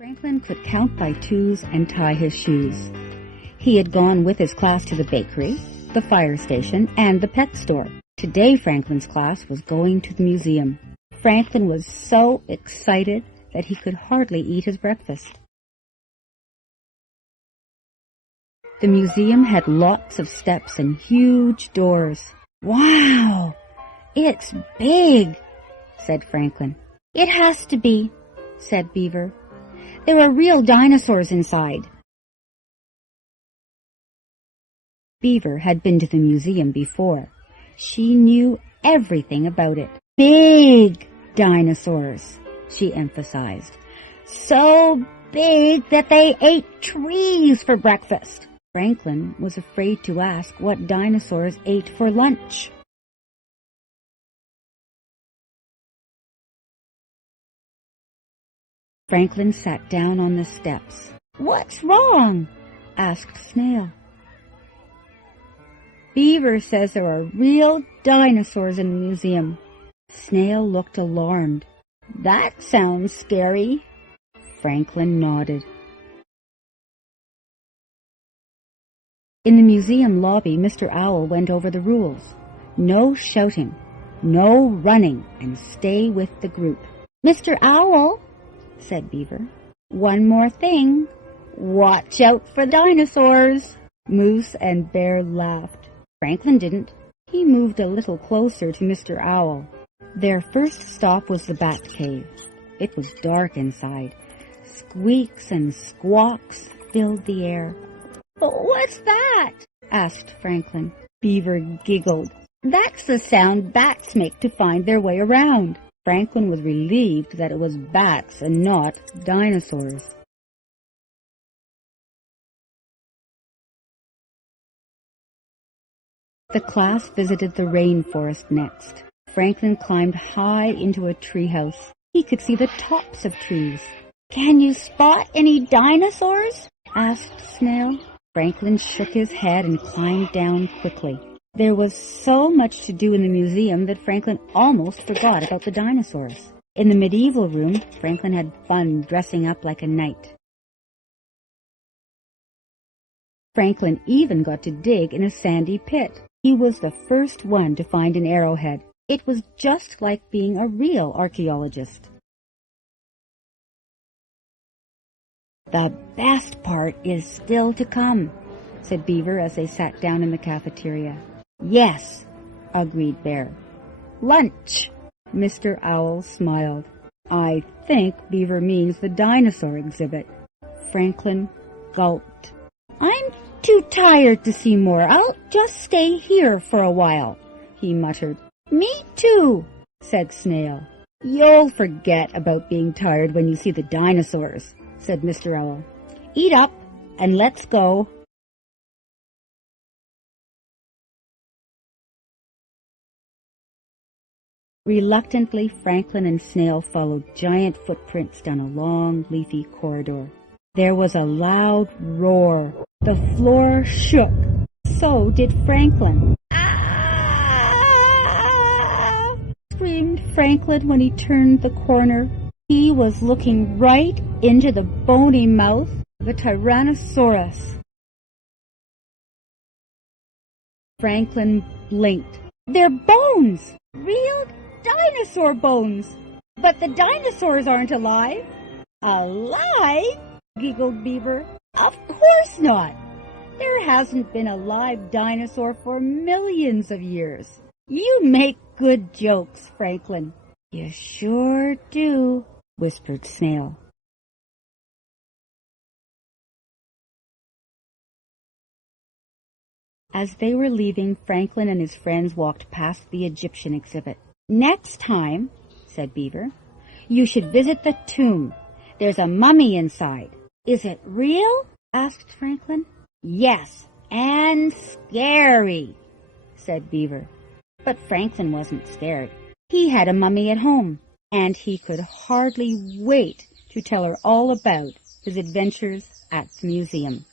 Franklin could count by twos and tie his shoes. He had gone with his class to the bakery, the fire station, and the pet store. Today Franklin's class was going to the museum. Franklin was so excited that he could hardly eat his breakfast. The museum had lots of steps and huge doors. "Wow! It's big," said Franklin. "It has to be," said Beaver. "There are real dinosaurs inside." Beaver had been to the museum before. She knew everything about it. "Big dinosaurs," she emphasized. "So big that they ate trees for breakfast." Franklin was afraid to ask what dinosaurs ate for lunch. Franklin sat down on the steps. "What's wrong?" asked Snail. "Beaver says there are real dinosaurs in the museum." Snail looked alarmed. "That sounds scary." Franklin nodded. In the museum lobby, Mr. Owl went over the rules. No shouting, no running, and stay with the group. "Mr. Owl," said Beaver, "one more thing. Watch out for dinosaurs." Moose and Bear laughed. Franklin didn't. He moved a little closer to Mr. Owl. Their first stop was the bat cave. It was dark inside. Squeaks and squawks filled the air. "What's that?" asked Franklin. Beaver giggled. "That's the sound bats make to find their way around." Franklin was relieved that it was bats and not dinosaurs. The class visited the rainforest next. Franklin climbed high into a treehouse. He could see the tops of trees. "Can you spot any dinosaurs?" asked Snail. Franklin shook his head and climbed down quickly. There was so much to do in the museum that Franklin almost forgot about the dinosaurs. In the medieval room, Franklin had fun dressing up like a knight. Franklin even got to dig in a sandy pit. He was the first one to find an arrowhead. It was just like being a real archaeologist. "The best part is still to come," said Beaver as they sat down in the cafeteria. "Yes," agreed Bear. "Lunch." Mr. Owl smiled. "I think Beaver means the dinosaur exhibit." Franklin gulped. "I'm too tired to see more. I'll just stay here for a while," he muttered. "Me too," said Snail. "You'll forget about being tired when you see the dinosaurs," said Mr. Owl. "Eat up and let's go." Reluctantly, Franklin and Snail followed giant footprints down a long, leafy corridor. There was a loud roar. The floor shook. So did Franklin. "Ah!" screamed Franklin when he turned the corner. He was looking right into the bony mouth of a Tyrannosaurus. Franklin blinked. "They're bones! Real dinosaur bones! But the dinosaurs aren't alive." "Alive?" giggled Beaver. "Of course not! There hasn't been a live dinosaur for millions of years." "You make good jokes, Franklin." "You sure do," whispered Snail. As they were leaving, Franklin and his friends walked past the Egyptian exhibit. "Next time," said Beaver, "you should visit the tomb. There's a mummy inside." "Is it real?" asked Franklin. "Yes, and scary," said Beaver. But Franklin wasn't scared. He had a mummy at home, and he could hardly wait to tell her all about his adventures at the museum.